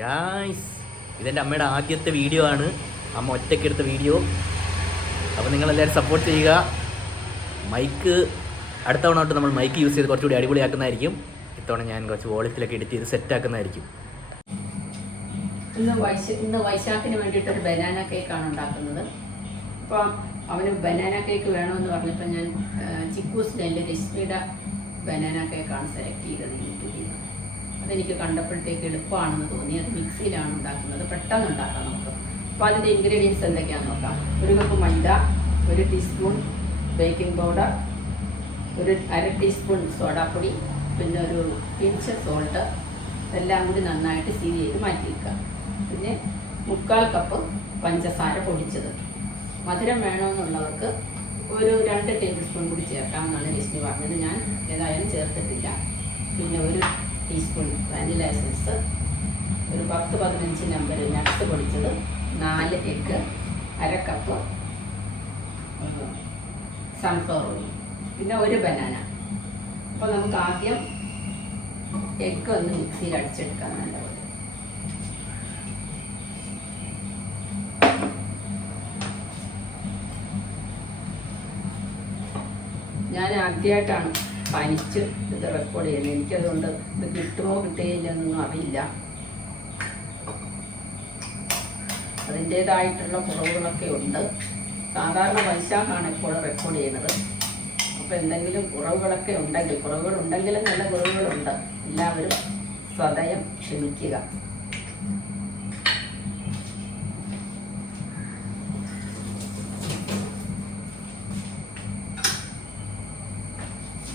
Guys, ഇതെൻ്റെ അമ്മയുടെ ആദ്യത്തെ വീഡിയോ ആണ്. അമ്മ ഒറ്റയ്ക്കെടുത്ത വീഡിയോ. അപ്പോൾ നിങ്ങളെല്ലാവരും സപ്പോർട്ട് ചെയ്യുക. മൈക്ക് അടുത്ത തവണ തൊട്ട് നമ്മൾ മൈക്ക് യൂസ് ചെയ്ത് കുറച്ചുകൂടി അടിപൊളിയാക്കുന്നതായിരിക്കും. ഇത്തവണ ഞാൻ കുറച്ച് വോളിയത്തിലൊക്കെ എഡിറ്റ് ചെയ്ത് സെറ്റാക്കുന്നതായിരിക്കും. ഇന്ന് വൈശാഖിന് വേണ്ടിയിട്ടൊരു ബനാന കേക്കാണ് ഉണ്ടാക്കുന്നത്. അപ്പം അവന് ബനാന കേക്ക് വേണമെന്ന് പറഞ്ഞപ്പോൾ ഞാൻ ചിക്കൂസിൻ്റെ രശ്മിയുടെ ബനാന കേക്കാണ് സെലക്ട് ചെയ്തത് യൂട്യൂബിൽ നിന്ന്. അതെനിക്ക് കണ്ടപ്പോഴത്തേക്ക് എളുപ്പമാണെന്ന് തോന്നി. അത് മിക്സിയിലാണ് ഉണ്ടാക്കുന്നത്, പെട്ടെന്ന് ഉണ്ടാക്കാം നമുക്ക്. അപ്പോൾ അതിൻ്റെ ഇൻഗ്രീഡിയൻസ് എന്തൊക്കെയാണെന്ന് നോക്കാം. 1 കപ്പ് മൈദ, 1 ടീസ്പൂൺ ബേക്കിംഗ് പൗഡർ, 1/2 ടീസ്പൂൺ സോഡാപ്പൊടി, പിന്നെ ഒരു പിഞ്ച് സോൾട്ട്, എല്ലാം കൂടി നന്നായിട്ട് സീവ് ചെയ്ത് മാറ്റി വയ്ക്കുക. പിന്നെ 3/4 കപ്പ് പഞ്ചസാര പൊടിച്ചത്. മധുരം വേണമെന്നുള്ളവർക്ക് ഒരു 2 ടേബിൾ സ്പൂൺ കൂടി ചേർക്കാമെന്നാണ് രശ്മി പറഞ്ഞത്. ഞാൻ ഏതായാലും ചേർത്തിട്ടില്ല. പിന്നെ 1 ടീസ്പൂൺ വാനില എസൻസ്, ഒരു 10-15 നമ്പർ നട്ട്സ് പൊടിച്ചത്, 4 എഗ്ഗ്, 1/2 കപ്പ് സൺഫ്ലവർ ഓയിൽ, പിന്നെ 1 ബനാന. അപ്പോൾ നമുക്ക് ആദ്യം എഗ്ഗ് ഒന്ന് മിക്സിയിൽ അടിച്ചെടുക്കാൻ നല്ലത്. ഞാൻ ആദ്യമായിട്ടാണ് പനിച്ച് ഇത് റെക്കോർഡ് ചെയ്യുന്നത്. എനിക്കതുകൊണ്ട് ഇത് കിട്ടുമോ കിട്ടുകയില്ല എന്നൊന്നും അറിയില്ല. അതിൻ്റേതായിട്ടുള്ള കുറവുകളൊക്കെ ഉണ്ട്. സാധാരണ വൈശാഖാണ് ഇപ്പോൾ റെക്കോർഡ് ചെയ്യുന്നത്. അപ്പോൾ എന്തെങ്കിലും കുറവുകളുണ്ടെങ്കിലും നല്ല കുറവുകളുണ്ട്. എല്ലാവരും സദയം ക്ഷമിക്കുക.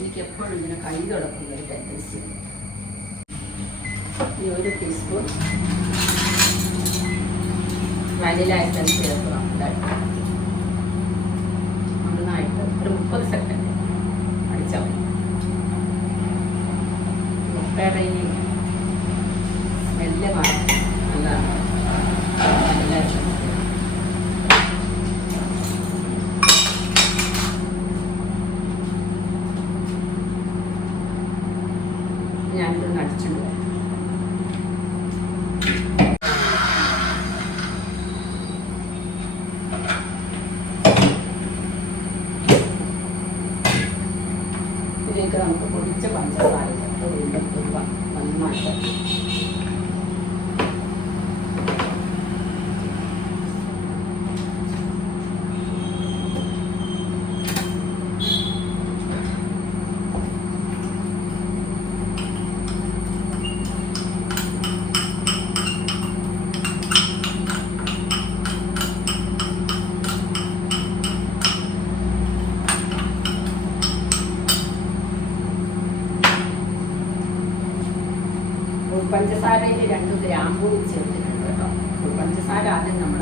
എനിക്ക് എപ്പോഴും ഇങ്ങനെ കൈ തുടക്കുന്ന ഒരു ടെൻഡൻസി ഉണ്ട്. ഈ 1 ടീസ്പൂൺ വാനില എസൻസ് ചേർക്കണം. നന്നായിട്ട് ഒരു 30 സെക്കൻഡ് അടിച്ചാൽ മതി. മുട്ടയുടെ ഈ സ്മെല്ല് മാറും. നല്ലതാണ് വാനില എസൻസ്. ഞാനിതൊന്ന് അടിച്ചിട്ട് വരാം. ഇതിലേക്ക് നമുക്ക് പൊടിച്ച പഞ്ചസാര ചേർത്ത് വീണ്ടും നന്നായിട്ട് പഞ്ചസാരയിൽ 2 ഗ്രാമ്പൂ ചേർത്തിട്ടുണ്ട് കേട്ടോ. പഞ്ചസാര ആദ്യം നമ്മൾ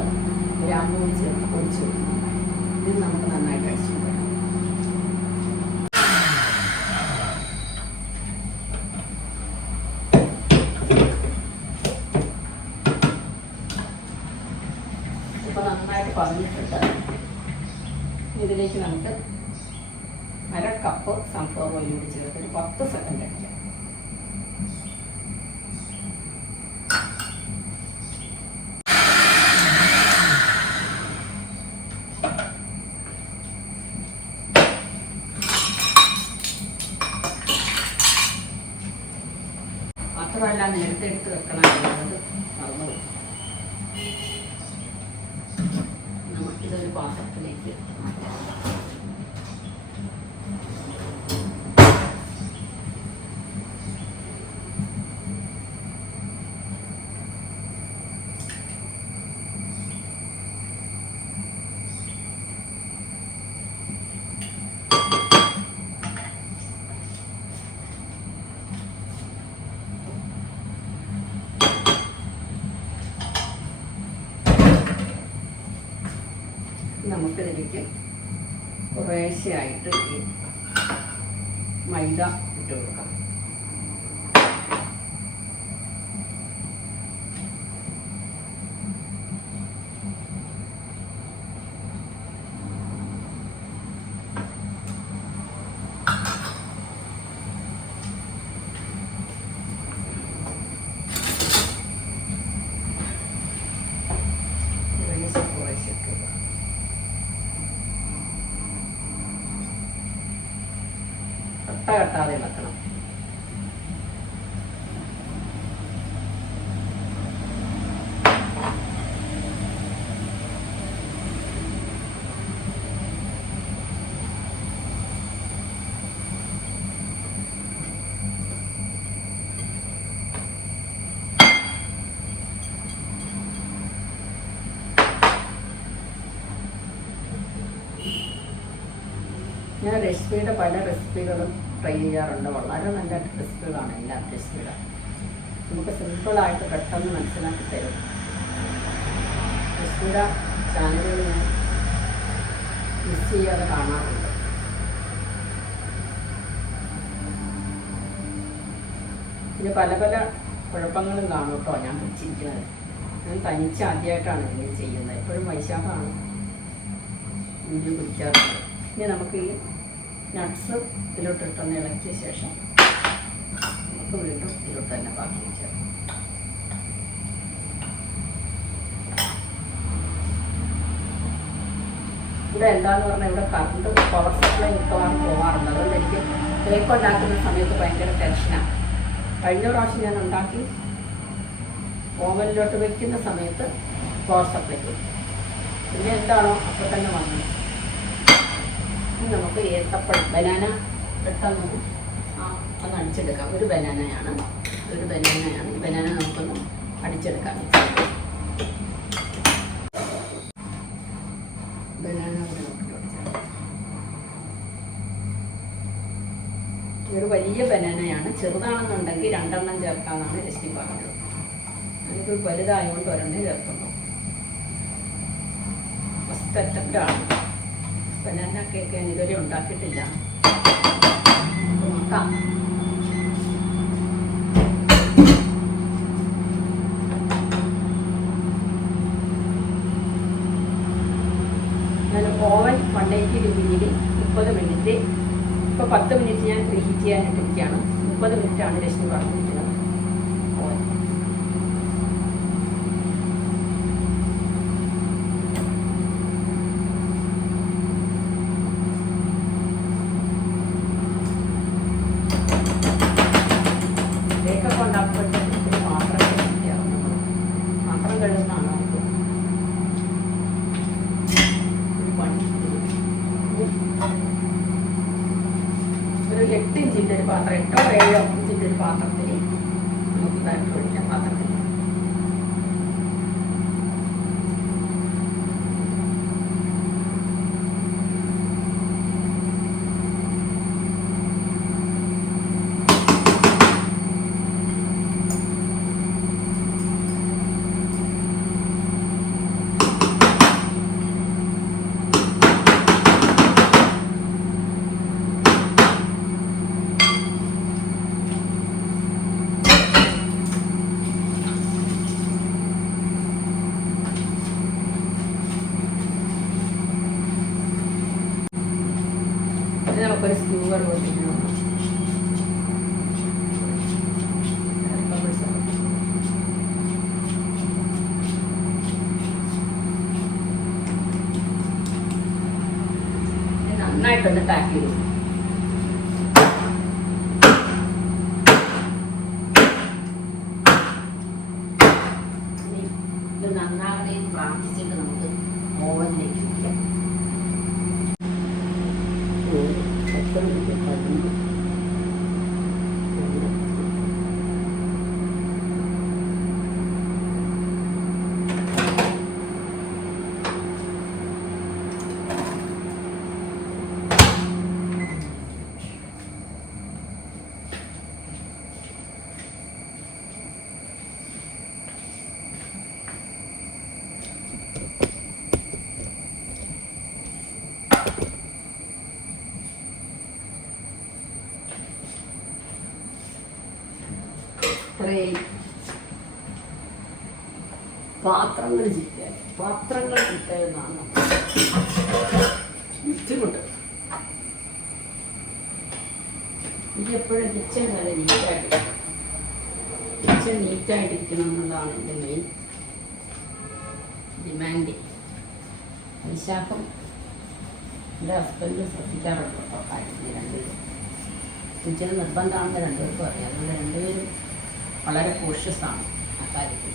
ഗ്രാമ്പൂ ചേർത്ത് പൊടിച്ചു കൊടുക്കുന്നുണ്ട്. ഇത് നമുക്ക് നന്നായിട്ട് അടിച്ചു കൊടുക്കണം. ഇപ്പോൾ നന്നായിട്ട് പറഞ്ഞിട്ടുണ്ട്. ഇതിലേക്ക് നമുക്ക് 1/2 കപ്പ് സൺഫ്ലവർ ഓയിൽ കൂടി ചേർത്ത് ഒരു 10 സെക്കൻഡ് അടിക്കാം. മാത്രമല്ല നേരത്തെ എടുത്ത് വെക്കണം എന്നുള്ളത് മറന്നുപോയി. നമുക്കിതൊരു പാത്രത്തിലേക്ക് മാറ്റാം. നമുക്കിതിലേക്ക് കുറേശ്ശെയായിട്ട് ഈ മൈദ ഇട്ട് കൊടുക്കാം. ഞാൻ രശ്മിയുടെ പല റെസിപ്പികളും ട്രൈ ചെയ്യാറുണ്ട്. വളരെ നല്ല റെസിപ്പികളാണ് എല്ലാ രശ്മിയുടെ. നമുക്ക് സിമ്പിളായിട്ട് പെട്ടെന്ന് മനസ്സിലാക്കി തരും. രശ്മിയുടെ ചാനലുകൾ ഞാൻ മിസ് ചെയ്യാതെ കാണാറുണ്ട്. പിന്നെ പല പല കുഴപ്പങ്ങളും കാണും കേട്ടോ ഞാൻ പിടിച്ചിരിക്കുന്നത്. ഞാൻ തനിച്ച് ആദ്യമായിട്ടാണ് ഇങ്ങനെ ചെയ്യുന്നത്. എപ്പോഴും വൈശാഖമാണ് വീഡിയോ പിടിക്കാറുണ്ട്. ഇനി നമുക്ക് ഈ നട്ട്സ് ഇതിലോട്ടിട്ടൊന്ന് ഇളക്കിയ ശേഷം നമുക്ക് വീണ്ടും ഇതിലോട്ട് തന്നെ ബാക്കി വെച്ചാൽ ഇവിടെ എന്താന്ന് പറഞ്ഞാൽ ഇവിടെ കറണ്ട് പവർ സപ്ലൈ മിക്കവാറും പോകാറുണ്ട്. അതുകൊണ്ട് എനിക്ക് കേക്ക് ഉണ്ടാക്കുന്ന സമയത്ത് ഭയങ്കര ടെൻഷനാണ്. കഴിഞ്ഞ പ്രാവശ്യം ഞാൻ ഉണ്ടാക്കി ഓവനിലോട്ട് വെക്കുന്ന സമയത്ത് പവർ സപ്ലൈ പോയി. പിന്നെ എന്താണോ അപ്പോൾ തന്നെ വന്നത്. ഇനി നമുക്ക് ഏത്തപ്പഴം ബനാന പെട്ടെന്ന് ഒന്ന് അടിച്ചെടുക്കാം. ഒരു ബനാനയാണ്. ഈ ബനാന നമുക്കൊന്ന് അടിച്ചെടുക്കാം. ബനാന ഒരു വലിയ ബനാനയാണ്. ചെറുതാണെന്നുണ്ടെങ്കിൽ 2 എണ്ണം ചേർക്കാമെന്നാണ് രശ്മി പറഞ്ഞത്. അതിപ്പോൾ വലുതായതുകൊണ്ട് 1 എണ്ണം ചേർക്കുന്നു. ഫസ്റ്റ് അറ്റംപ്റ്റാണ്. ബനാന കേക്ക് ഞാൻ ഇതുവരെ ഉണ്ടാക്കിയിട്ടില്ല. നോക്കാം. ഞാൻ ഓവൻ 180 ഡിഗ്രിയിൽ 30 മിനിറ്റ്, ഇപ്പോൾ 10 മിനിറ്റ് ഞാൻ പ്രീഹീറ്റ് ചെയ്യാനിട്ടിരിക്കുകയാണ്. 30 മിനിറ്റാണ് രശ്മി പറഞ്ഞിരിക്കുന്നത്. ഓവൻ കേക്കൊക്കെ ഉണ്ടാക്കുമ്പോഴത്തേക്കും ഒരു പാത്രം കഴുകുന്നതാണ് നമുക്ക് ഒരു പണി. ഒരു 8 ഇഞ്ചിൻ്റെ ഒരു പാത്രം, 8 or 7 ഇഞ്ചിൻ്റെ ഒരു പാത്രത്തിൽ നമുക്ക് ബാറ്റർ ഒഴിക്കാം. പാത്രത്തിൽ നമുക്കൊരു സ്ക്യൂവർ പോയിട്ടുണ്ട്. നന്നായിട്ടൊന്ന് പാക്ക് ചെയ്തു. ഇത് നന്നായി പ്രാർത്ഥിച്ചിട്ട് നമുക്ക് ഓവനിലേക്ക് വയ്ക്കാം. ഇത്രയും പാത്രങ്ങൾ ചിറ്റയെന്നാണ് ബുദ്ധിമുട്ട്. എനിക്ക് എപ്പോഴും കിച്ചൺ വളരെ നീറ്റായിട്ടിരിക്കണം എന്നുള്ളതാണ് എൻ്റെ മെയിൻ ഡിമാൻഡ്. വിശാഖം എൻ്റെ ഹസ്ബൻഡ് ശ്രദ്ധിക്കാറുണ്ട് കേട്ടോ കാര്യത്തിൽ. രണ്ടുപേരും കിച്ചൺ നിർബന്ധമാണെന്ന് രണ്ടുപേർക്കും അറിയാം. അതുകൊണ്ട് രണ്ടുപേരും വളരെ കോഷ്യസാണ് ആ കാര്യത്തിൽ.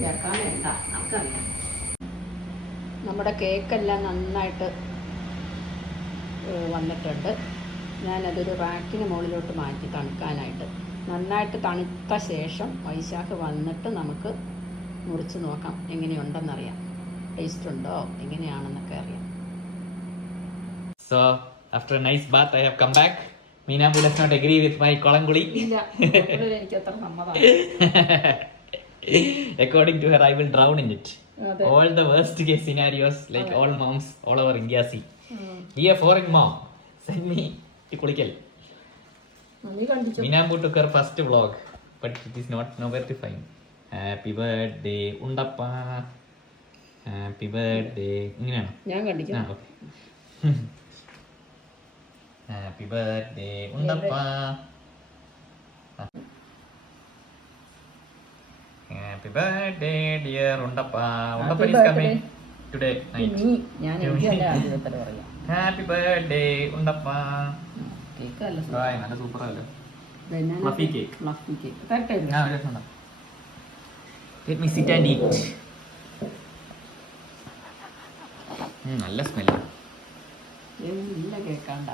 ചേർക്കാൻ വേണ്ട, നമുക്കറിയാം. നമ്മുടെ കേക്കെല്ലാം നന്നായിട്ട് വന്നിട്ടുണ്ട്. ഞാനതൊരു റാക്കിന് മുകളിലോട്ട് മാറ്റി തണുക്കാനായിട്ട്. നന്നായിട്ട് തണുത്ത ശേഷം വൈശാഖ് വന്നിട്ട് നമുക്ക് മുറിച്ച് നോക്കാം എങ്ങനെയുണ്ടെന്നറിയാം. ടേസ്റ്റ് ഉണ്ടോ എങ്ങനെയാണെന്നൊക്കെ അറിയാം. So after a nice bath I have come back. Meenambu does not agree with my kolanguli. ഇല്ല, എനിക്ക് അത്ര സമ്മതമാണ്. According to her, I will drown in it. അതെ. All the worst case scenarios, like all moms all over India see. Be a foreign mom. Send me to Kulikal. നീ കണ്ടിച്ചോ? Meenambu took her first vlog, but it is not nowhere to find. Happy birthday, Undappa. Happy birthday. ഇങ്ങനെയാണോ? ഞാൻ കണ്ടിച്ചോ? ആ, okay. Happy birthday, Undappa. Happy birthday, dear Undappa. Undappa is coming today night. ഞാൻ എനിക്കല്ല ആദ്യത്തെ പറയാം. Happy birthday, Undappa. Cake അല്ല, Right, നല്ല super അല്ലേ? Banana Fluffy cake. Fluffy cake. തരട്ടെ? ആ, ഒരു രസം. Let me sit and eat. നല്ല സ്മെല്ല്. നല്ല കേക്കാണ്ട.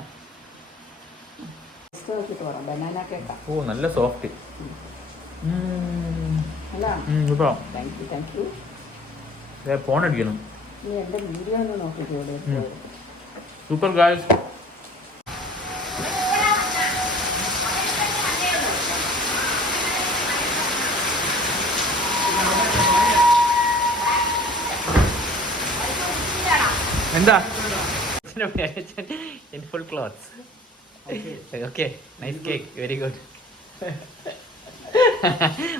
നോക്കിട്ട് പറയാം. ബനാന കേക്കാ. ഓ, നല്ല സോഫ്റ്റ്. അല്ല, സൂപ്പറാ. Thank you. ഫോൺ അടിക്കണം. നീ എൻ്റെ വീഡിയോ ഒന്ന് നോക്കിക്കോളൂ. Super guys. എന്താ in full clothes. Okay, nice cake, very good.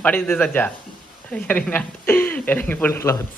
What is this, Acha? You're not wearing full clothes.